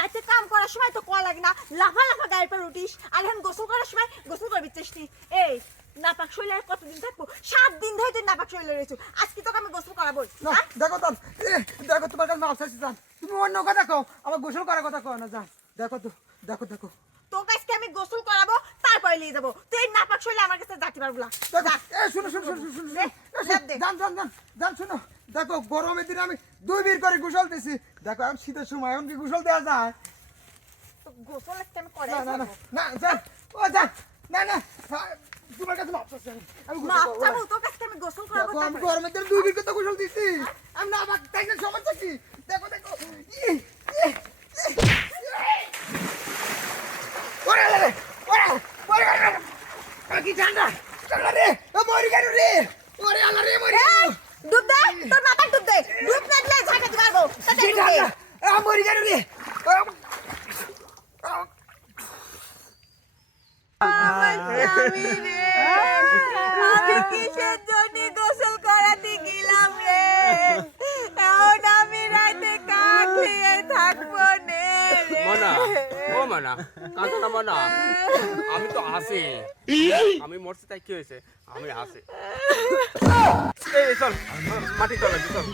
রাতে কাম করার সময় তো কল লাগে না লাফা লাফা গায়ের পর উঠিস আর এখন গোসল করার সময় গোসল করবি চেষ্টি এই নাপাক শৈলে আর কতদিন থাকবো 7 দিন ধরে তুই নাপাক শৈলে রয়েছো আজকে তোকে আমি গোসল করাবো না দেখো তো দেখো তোমার কাছে মাপ চাইছি জান তুমি অন্য কথা কও আমার গোসল করার কথা কও না জান দেখো তো দেখো তোকে আজকে আমি গোসল করাবো তারপরে নিয়ে যাবো তুই এই নাপাক শৈলে আমার কাছে যাতে পারবো না শুনো দে, দে। জান শুনো দেখো গরমের দিনে আমি 2 বির করে গোসল দিছি দেখো এখন শীতের সময় এখন কি গোসল দেওয়া যায় তো গোসল আজকে আমি করে না জান ও জান না তোমার কাছে মাপ চাইছি আমি গোসল মাপ করবো না। চাবো তোকে আজকে আমি গোসল করাবো দেখো আমি তারপরে। গরমের দিনে 2 বির করে গোসল দিছি আমি না আমার তাইলে সমস্যা কি দেখো ওরে কি ঠান্ডা রে মরি গেল রে ওরে আল্লাহ রে মরি এই, ডুব দে তোর মাথা ডুব দে ডুব না দিলে ঝাঁকা দিতে পারবো তাতে কি ডুব দে। ঠান্ডা মরি গেল রে আমার স্বামী রে, আমি কিসের জন্য গোসল করাতে গেলাম রে এখন আমি রাতে কাক খেয়ে থাকবো নে রে। মানা ও মানা কাঁদো না মানা আমি তো আসি আমি মরছি তাই কি হয়েছে আমি আসি এই চল মাটি চল চল